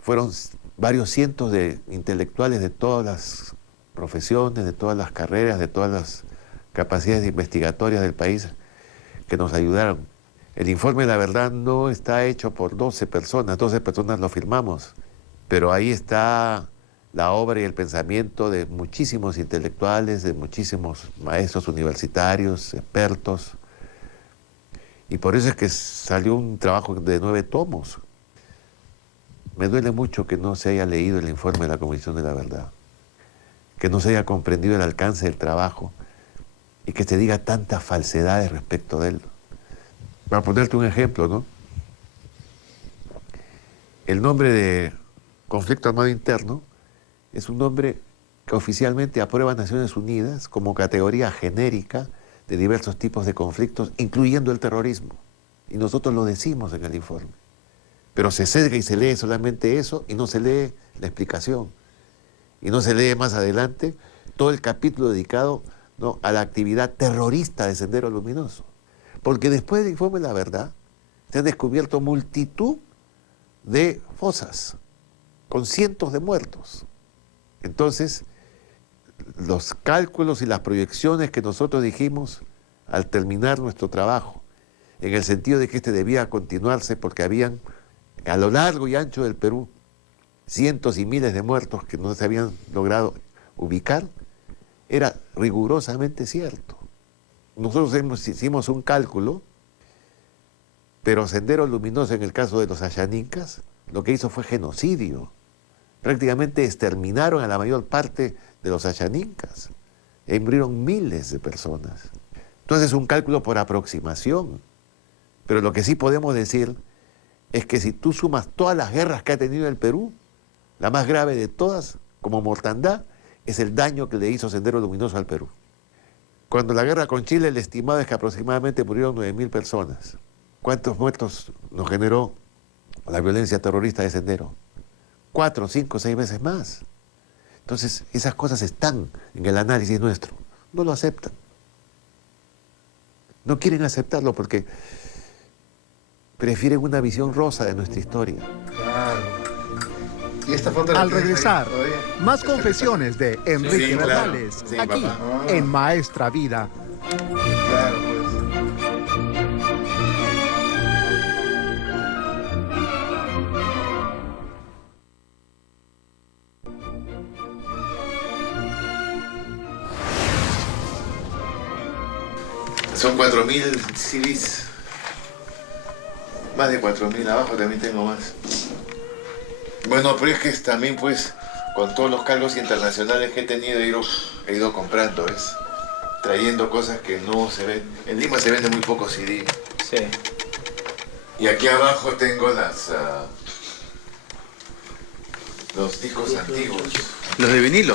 fueron varios cientos de intelectuales de todas las profesiones, de todas las carreras, de todas las capacidades investigatorias del país que nos ayudaron. El informe de la verdad no está hecho por 12 personas lo firmamos, pero ahí está la obra y el pensamiento de muchísimos intelectuales, de muchísimos maestros universitarios, expertos, y por eso es que salió un trabajo de 9 tomos. Me duele mucho que no se haya leído el informe de la Comisión de la Verdad, que no se haya comprendido el alcance del trabajo y que se diga tantas falsedades respecto de él. Para ponerte un ejemplo, ¿no? El nombre de conflicto armado interno es un nombre que oficialmente aprueba Naciones Unidas como categoría genérica de diversos tipos de conflictos, incluyendo el terrorismo. Y nosotros lo decimos en el informe. Pero se sesga y se lee solamente eso y no se lee la explicación. Y no se lee más adelante todo el capítulo dedicado, ¿no?, a la actividad terrorista de Sendero Luminoso. Porque después del informe de la verdad se han descubierto multitud de fosas con cientos de muertos. Entonces, los cálculos y las proyecciones que nosotros dijimos al terminar nuestro trabajo, en el sentido de que este debía continuarse porque habían a lo largo y ancho del Perú cientos y miles de muertos que no se habían logrado ubicar, era rigurosamente cierto. nosotros hicimos un cálculo, pero Sendero Luminoso, en el caso de los Ayanincas, lo que hizo fue genocidio. Prácticamente exterminaron a la mayor parte de los Ayanincas. Y murieron miles de personas. Entonces es un cálculo por aproximación. Pero lo que sí podemos decir es que si tú sumas todas las guerras que ha tenido el Perú, la más grave de todas, como mortandad, es el daño que le hizo Sendero Luminoso al Perú. Cuando la guerra con Chile, el estimado es que aproximadamente murieron 9.000 personas. ¿Cuántos muertos nos generó la violencia terrorista de Sendero? 4, 5, 6 veces más. Entonces, esas cosas están en el análisis nuestro. No lo aceptan. No quieren aceptarlo porque prefieren una visión rosa de nuestra historia. Claro. Y esta foto la Al tienes ahí regresar, todavía. más confesiones de Enrique Sí, claro. Bernales, Sí, aquí papá. en Maestra Vida. Claro, pues. Son 4.000 CDs. Más de 4.000, abajo también tengo más. Bueno, pero es que también pues, con todos los cargos internacionales que he tenido, he ido comprando, ¿ves? Trayendo cosas que no se ven. En Lima se vende muy poco CD. Sí. Y aquí abajo tengo los discos antiguos. Los de vinilo.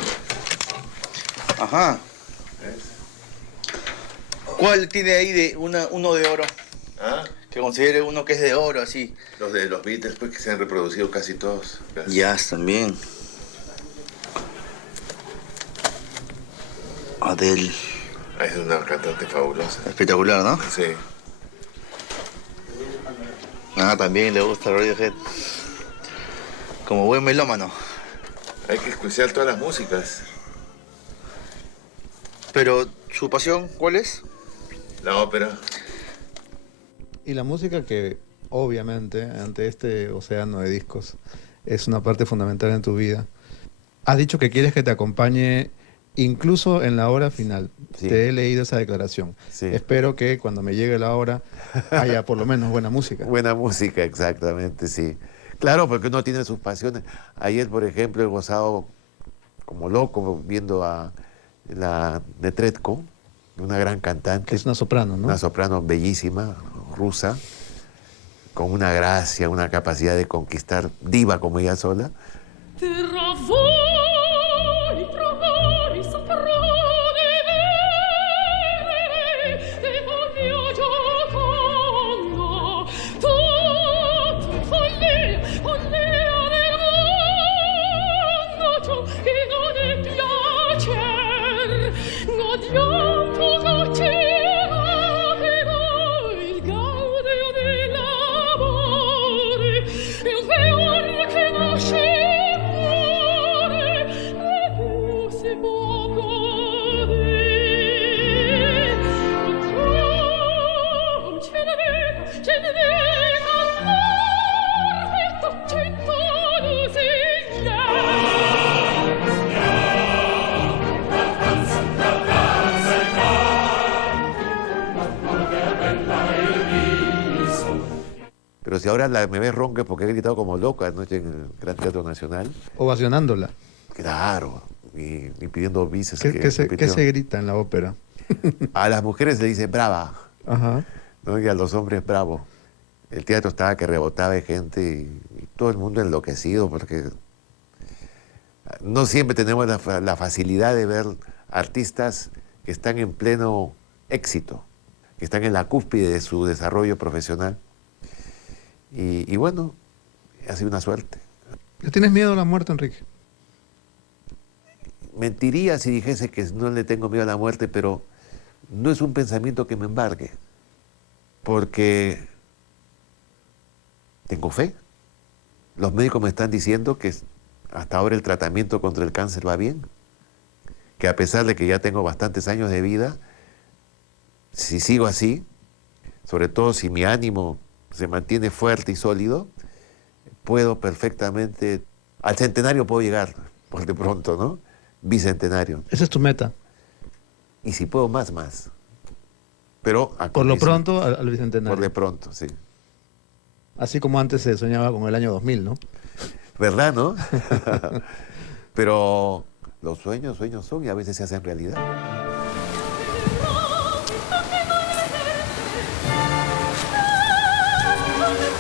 Ajá. ¿Ves? ¿Cuál tiene ahí de uno de oro? ¿Ah? Que considere uno que es de oro, así. Los de los Beatles, pues, que se han reproducido casi todos. Casi. Jazz también. Adele. Es una cantante fabulosa. Espectacular, ¿no? Sí. Ah, también le gusta Radiohead. Como buen melómano. Hay que escuchar todas las músicas. Pero, ¿su pasión cuál es? La ópera. Y la música que, obviamente, ante este océano de discos, es una parte fundamental en tu vida. Has dicho que quieres que te acompañe incluso en la hora final. Sí. Te he leído esa declaración. Sí. Espero que cuando me llegue la hora haya por lo menos buena música. Buena música, exactamente, sí. Claro, porque uno tiene sus pasiones. Ayer, por ejemplo, he gozado como loco viendo a la Netrebko, una gran cantante. Que es una soprano, ¿no? Una soprano bellísima, rusa, con una gracia, una capacidad de conquistar, diva como ella sola. Pero si ahora me ves ronca porque he gritado como loco anoche en el Gran Teatro Nacional. Ovacionándola. Claro, y pidiendo bices. ¿Qué se grita en la ópera? A las mujeres le dicen brava, Ajá. ¿no? Y a los hombres bravo. El teatro estaba que rebotaba de gente y todo el mundo enloquecido porque no siempre tenemos la facilidad de ver artistas que están en pleno éxito, que están en la cúspide de su desarrollo profesional. Y bueno, ha sido una suerte. ¿Le tienes miedo a la muerte, Enrique? Mentiría si dijese que no le tengo miedo a la muerte, pero no es un pensamiento que me embargue, porque tengo fe. Los médicos me están diciendo que hasta ahora el tratamiento contra el cáncer va bien, que a pesar de que ya tengo bastantes años de vida, si sigo así, sobre todo si mi ánimo se mantiene fuerte y sólido, puedo perfectamente, al centenario puedo llegar, por de pronto, ¿no? Bicentenario. Esa es tu meta. Y si puedo más. Pero Por lo pronto, al Bicentenario. Por de pronto, sí. Así como antes se soñaba con el año 2000, ¿no? ¿Verdad, no? Pero los sueños son y a veces se hacen realidad.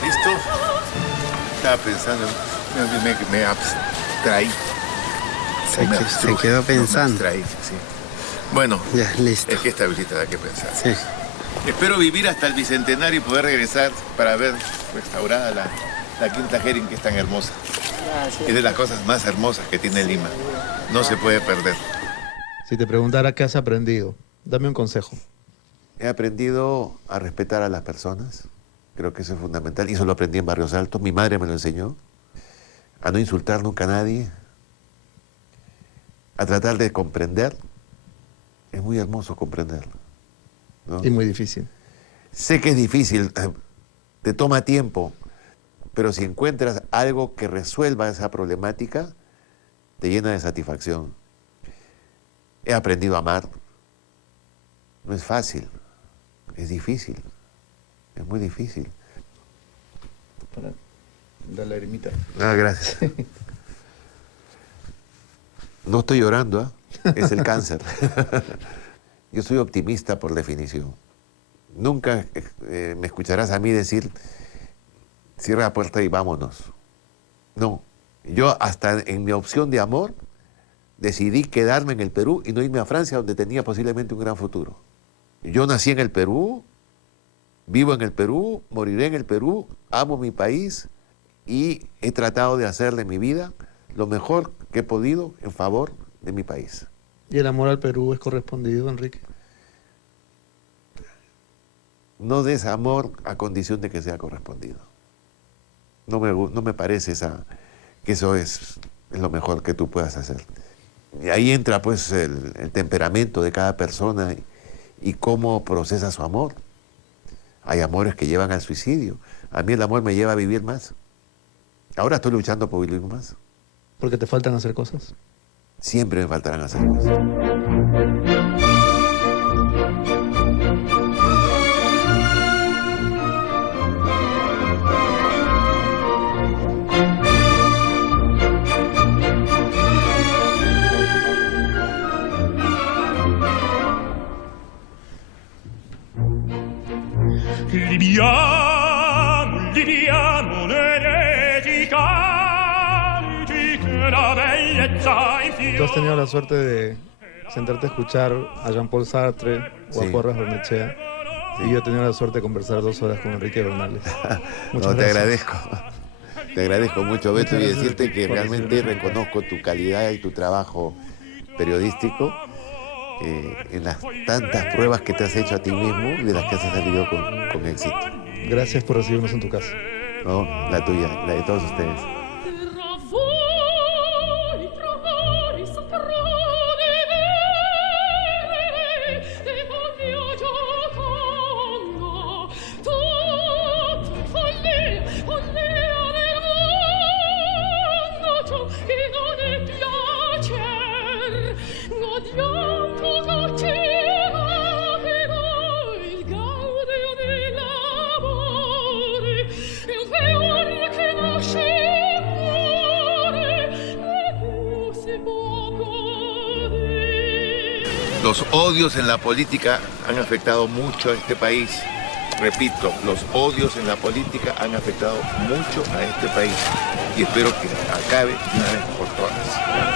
¿Listo? Estaba pensando, me abstraí. Se quedó pensando. Me abstraí, sí. Bueno, Ya, listo. es que esta visita da que pensar. Sí. Espero vivir hasta el Bicentenario y poder regresar para ver restaurada la Quinta Jering, que es tan hermosa. Es de las cosas más hermosas que tiene Lima. No se puede perder. Si te preguntara qué has aprendido, dame un consejo. He aprendido a respetar a las personas. Creo que eso es fundamental. Y eso lo aprendí en Barrios Altos. Mi madre me lo enseñó. A no insultar nunca a nadie. A tratar de comprender. Es muy hermoso comprenderlo, ¿no? Y muy difícil. Sé que es difícil, te toma tiempo, pero si encuentras algo que resuelva esa problemática, te llena de satisfacción. He aprendido a amar. No es fácil, es difícil, es muy difícil. Para dar la lagrimita. Ah, gracias. No estoy llorando, ¿eh? Es el cáncer. Yo soy optimista por definición. Nunca me escucharás a mí decir, cierra la puerta y vámonos. No, yo hasta en mi opción de amor decidí quedarme en el Perú y no irme a Francia, donde tenía posiblemente un gran futuro. Yo nací en el Perú, vivo en el Perú, moriré en el Perú, amo mi país y he tratado de hacer de mi vida lo mejor que he podido en favor de mi país. ¿Y el amor al Perú es correspondido, Enrique? No des amor a condición de que sea correspondido. No me parece que eso es lo mejor que tú puedas hacer. Y ahí entra pues el temperamento de cada persona y cómo procesa su amor. Hay amores que llevan al suicidio. A mí el amor me lleva a vivir más. Ahora estoy luchando por vivir más. ¿Porque te faltan hacer cosas? Siempre me faltarán hacer cosas. Liviamo l'eretica, la bellezza in Tú has tenido la suerte de sentarte a escuchar a Jean-Paul Sartre o a Sí. Porras Barnechea. Sí. Y yo he tenido la suerte de conversar 2 horas con Enrique Bernales. Muchas No, te gracias. agradezco. Te agradezco mucho, Beto, y Muchas gracias decirte que por realmente recibirme. reconozco tu calidad y tu trabajo periodístico en las tantas pruebas que te has hecho a ti mismo y de las que has salido con éxito. Gracias por recibirnos en tu casa. ¿No? La tuya, la de todos ustedes. Los odios en la política han afectado mucho a este país. Repito, los odios en la política han afectado mucho a este país. Y espero que acabe de una vez por todas.